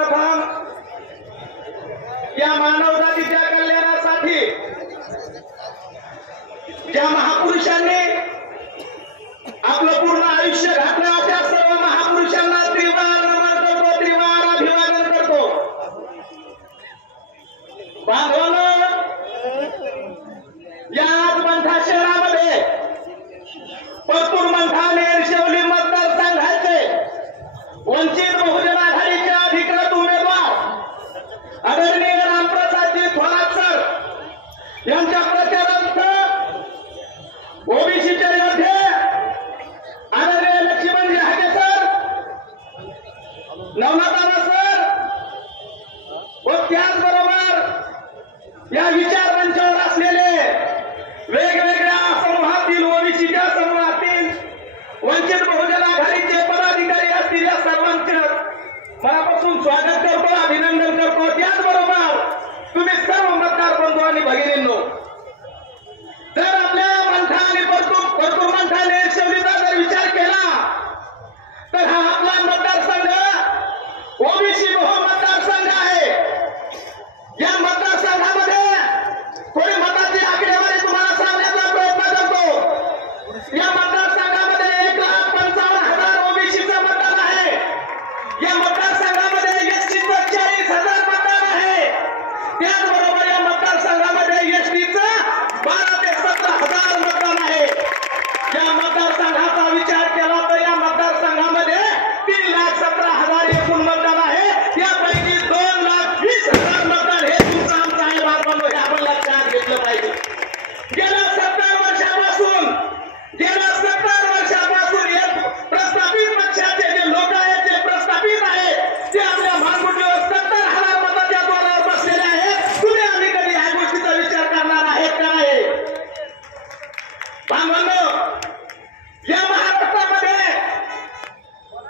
सर्वप्रथम या मानवजातीच्या कल्याणासाठी ज्या महापुरुषांनी आपलं पूर्ण आयुष्य घातलं अशा सर्व महापुरुषांना त्रिवार नमन करतो, त्रिवार अभिवादन करतो। बांधवांनो, या मंठा शहरामध्ये परतूर मंठा नेरशिवली मतदारसंघाचे वंचित बहुजन आघाडीचे अधिकृत उमेदवार आदरणीय रामप्रसादजी थोरात सर यांच्या प्रचारार्थ ओबीसीचे योद्धे आदरणीय लक्ष्मणजी हाके सर, नवनाथ सर व त्याचबरोबर या विचार मंचावर असलेले वेगवेगळ्या समूहातील ओबीसीच्या समूहातील वंचित बहुजन आघाडीचे पदाधिकारी असतील या सर्वांचे मनापासून स्वागत करतो, अभिनंदन करतो। त्याचबरोबर तुम्ही सर्व मतदार बंधू आणि भगिनींनो, जर आपल्या मंठा आणि परतूर मंठा नेरशिवलीचा जर विचार केला तर हा आपला मतदारसंघ ओबीसी बहु मतदारसंघ आहे। या मतदारसंघामध्ये थोडी मताची आकडेवारी तुम्हाला सांगण्याचा प्रयत्न करतो। या मतदारसंघामध्ये 1,55,000 ओबीसीचं मतदान आहे। या मतदारसंघामध्ये एसटीचं 40,000 मतदान आहे। त्याचबरोबर या मतदारसंघामध्ये एसटीचं 12 ते 17,000 मतदान आहे। या मतदारसंघाचा विचार केला तर या मतदारसंघामध्ये 3,17,000 एकूण मतदान आहे। यापैकी 2,20,000 मतदान हे तुमचं आमचं आहे बाबांनो, हे आपण लक्षात घेतलं पाहिजे। गेल्या 70 वर्षापासून एक प्रस्थापित पक्षाचे जे लोक आहेत, जे प्रस्थापित आहेत, ते आपल्या मानगुटीवर 70,000 मताच्या जोरावर बसलेले आहेत। तुम्ही आम्ही कधी या गोष्टीचा विचार करणार आहेत का नाही? बांधवांनो, या महाराष्ट्रामध्ये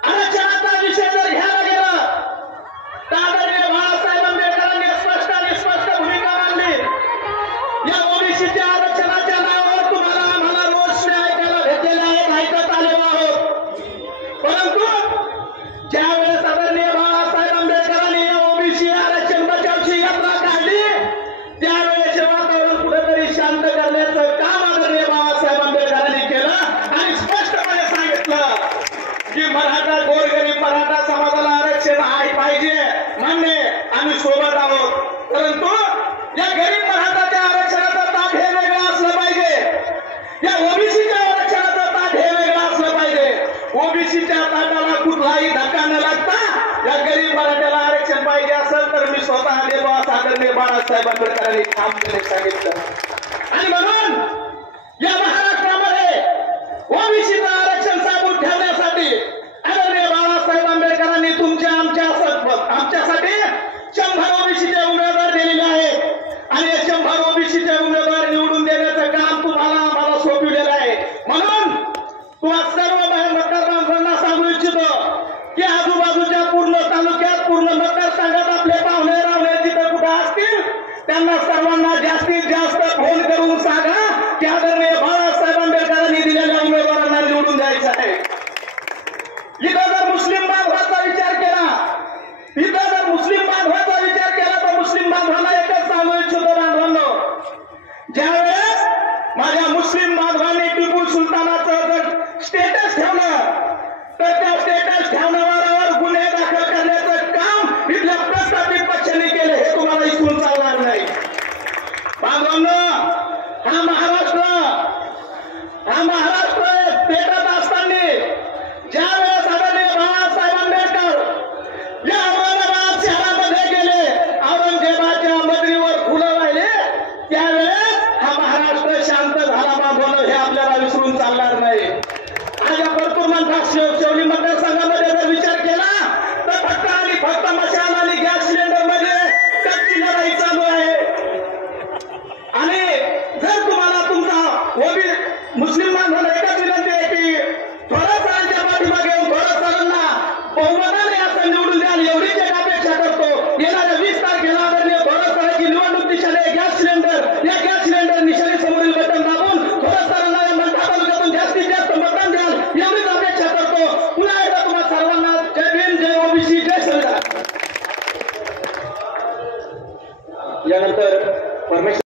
आरक्षणाचा विषय जर घ्यायला गेला तर आदरणीय बाळासाहेब आंबेडकरांनी स्पष्ट भूमिका मांडली। या ओबीसीच्या आरक्षणाच्या नावावर तुम्हाला आम्हाला रोष ऐकायला भेटलेले आहेत, ऐकत आलेलो आहोत। परंतु ज्यावेळेस आदरणीय बाळासाहेब आंबेडकरांनी या ओबीसी आरक्षण बचावची यात्रा काढली, त्यावेळेस वातावरण कुठेतरी शांत करण्याचं काम आदरणीय बाळासाहेब आंबेडकरांनी केलं आणि स्पष्टपणे सांगितलं की मराठा गोरगरीब मराठा समाजाला आरक्षण आहे पाहिजे, मान्य, आम्ही सोबत आहोत। परंतु या गरीब मराठाच्या आरक्षणाचा ताट हे वेगळं असलं पाहिजे, या ओबीसीच्या आरक्षणाचा ताट हे वेगळं असलं पाहिजे। ओबीसीच्या ताटाला कुठलाही धक्का न लागता या गरीब मराठ्याला आरक्षण पाहिजे असेल तर मी स्वतः आलेलो असं आदरणीय बाळासाहेब आंबेडकरांनी ठामपणे सांगितलं। आणि म्हणून या महाराष्ट्रामध्ये ओबीसीचं आरक्षण साबूत ठेवण्यासाठी आदरणीय बाळासाहेब आंबेडकरांनी आमच्यासाठी 100 ओबीसीचे उमेदवार दिलेले आहेत आणि 100 ओबीसीचे उमेदवार निवडून देण्याचं काम तुम्हाला आम्हाला सोपविलेलं आहे। म्हणून तुम्हा सर्व मतदार बांधवांना सांगू इच्छितो की आजूबाजूच्या पूर्ण तालुक्यात, पूर्ण मतदारसंघात आपले पाहुणे रावणे जिथे कुठे असतील त्यांना सर्वांना जास्तीत जास्त फोन करून सांगा की आदरणीय बाळासाहेब आंबेडकरांनी दिलेल्या उमेदवारांना निवडून द्यायचं आहे। इथं जर मुस्लिम बांधवाचा विचार केला तर मुस्लिम यानंतर परमेश्वर